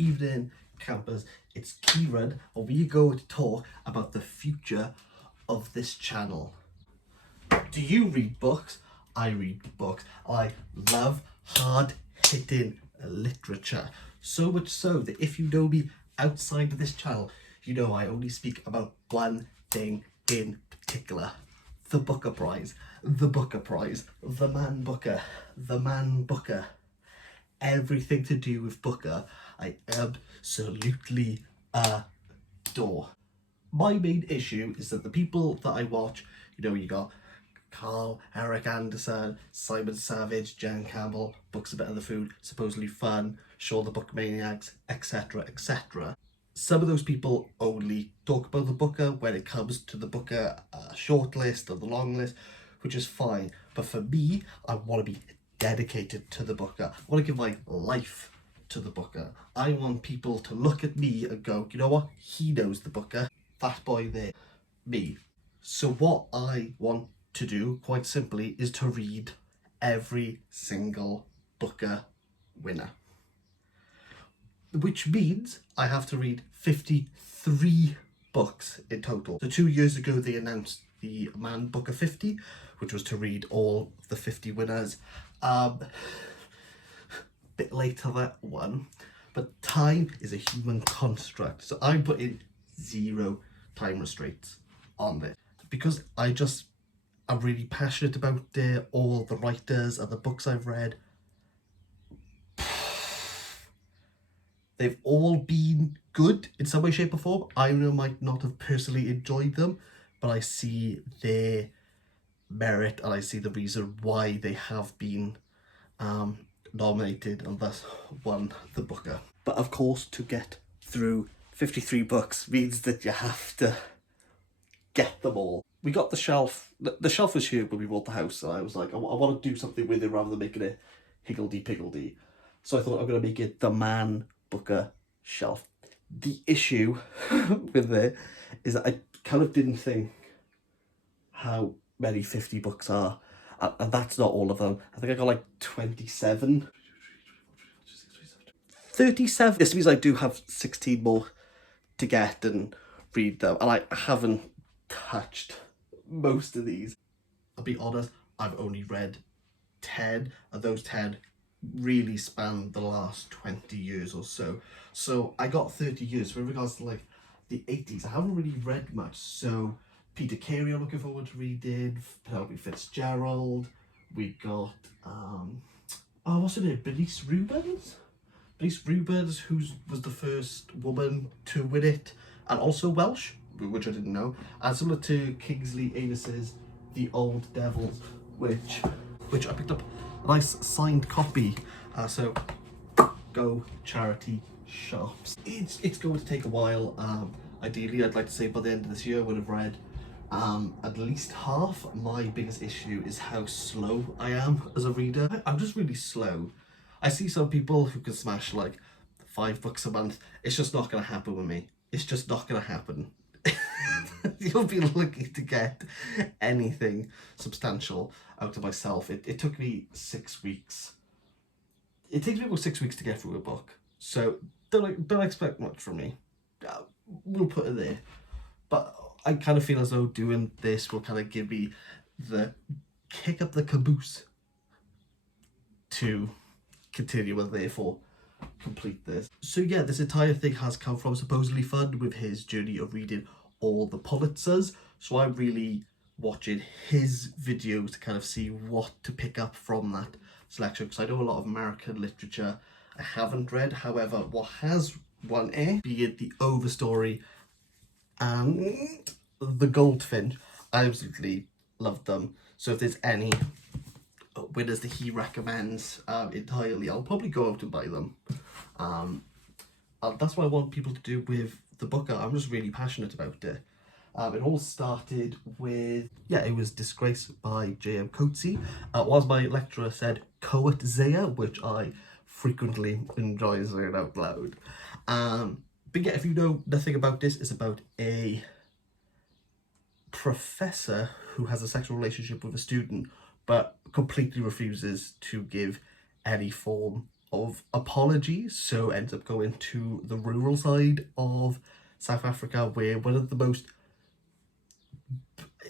evening, campers. It's Kieran, and we are going to talk about the future of this channel. Do you read books? I read books. I love hard-hitting literature. So much so that if you know me outside of this channel, you know I only speak about one thing in particular. The Booker Prize. The Booker Prize. The Man Booker. The Man Booker. Everything to do with Booker, I absolutely adore. My main issue is that the people that I watch, you got Carl, Eric Anderson, Simon Savage, Jen Campbell, Books About the Food, Supposedly Fun, Shaw the Book Maniacs, etc., etc. Some of those people only talk about the Booker when it comes to the Booker shortlist or the long list, which is fine. But for me, I want to be dedicated to the Booker. I want to give my life to the Booker. I want people to look at me and go, you know what? He knows the Booker. That boy there. Me. So what I want to do, quite simply, is to read every single Booker winner. Which means I have to read 53 books in total. So 2 years ago they announced the Man Booker 50, which was to read all of the 50 winners. Bit later that one, but time is a human construct, so I'm putting 0 time restraints on this because I'm really passionate about all the writers and the books I've read. They've all been good in some way, shape or form. I might not have personally enjoyed them, but I see their merit and I see the reason why they have been nominated and thus won the Booker. But of course, to get through 53 books means that you have to get them all. We got the shelf. The shelf was here when we bought the house, and I was like, I want to do something with it rather than making it higgledy-piggledy. So I thought I'm going to make it the Man Booker shelf. The issue with it is that I kind of didn't think how many 50 books are, and that's not all of them. I think I got like 27. 37. This means I do have 16 more to get and read them, and I haven't touched most of these. I'll be honest, I've only read 10, and those 10 really span the last 20 years or so. So I got 30 years. So in regards to like the 80s, I haven't really read much. So Peter Carey I'm looking forward to reading, Penelope Fitzgerald, we got what's her name, Bernice Rubens, who was the first woman to win it, and also Welsh, which I didn't know, and similar to Kingsley Anis's The Old Devils, which I picked up a nice signed copy, so go charity shops. It's going to take a while. Ideally I'd like to say by the end of this year I would have read at least half. My biggest issue is how slow I am as a reader. I'm just really slow. I see some people who can smash like 5 books a month. It's just not going to happen with me. It's just not going to happen. You'll be lucky to get anything substantial out of myself. It took me 6 weeks. It takes me about 6 weeks to get through a book. So don't expect much from me. We'll put it there. But I kind of feel as though doing this will kind of give me the kick up the caboose to continue and therefore complete this. So yeah, this entire thing has come from Supposedly Fun with his journey of reading all the Pulitzers. So I'm really watching his videos to kind of see what to pick up from that selection, because I know a lot of American literature I haven't read. However, what has won it, be it The Overstory and The Goldfinch, I absolutely loved them. So if there's any winners that he recommends entirely, I'll probably go out and buy them. That's what I want people to do with the Booker. I'm just really passionate about it. It all started with, it was Disgrace by J.M. Coetzee. As my lecturer said, Coetzee, which I frequently enjoy saying out loud. But yeah, if you know nothing about this, it's about a professor who has a sexual relationship with a student, but completely refuses to give any form of apologies, so ends up going to the rural side of South Africa, where one of the most,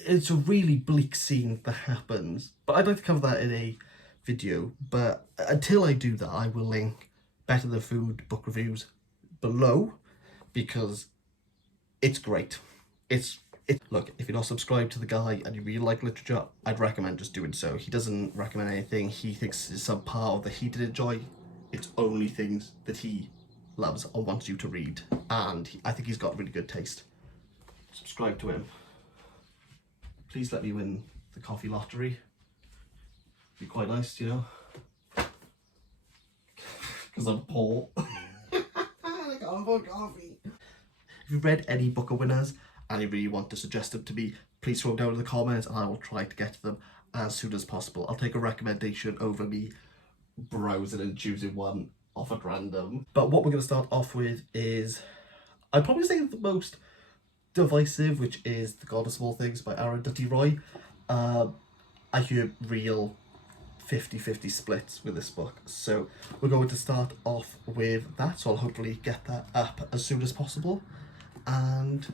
it's a really bleak scene that happens, but I'd like to cover that in a video. But until I do that, I will link Better Than Food book reviews below, because it's great. Look, if you're not subscribed to the guy and you really like literature, I'd recommend just doing so. He doesn't recommend anything he thinks is some part that he did enjoy. It's only things that he loves or wants you to read, and I think he's got really good taste. Subscribe to him. Please let me win the coffee lottery. Be quite nice, you know, because I'm poor. I can't afford coffee. If you've read any Booker winners and you really want to suggest them to me, please throw them down in the comments and I will try to get to them as soon as possible. I'll take a recommendation over me browsing and choosing one off at random. But what we're going to start off with is, I'd probably say the most divisive, which is The God of Small Things by Arundhati Roy. I hear real 50-50 splits with this book, so we're going to start off with that, so I'll hopefully get that up as soon as possible and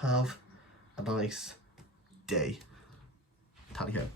have a nice day. Tally ho.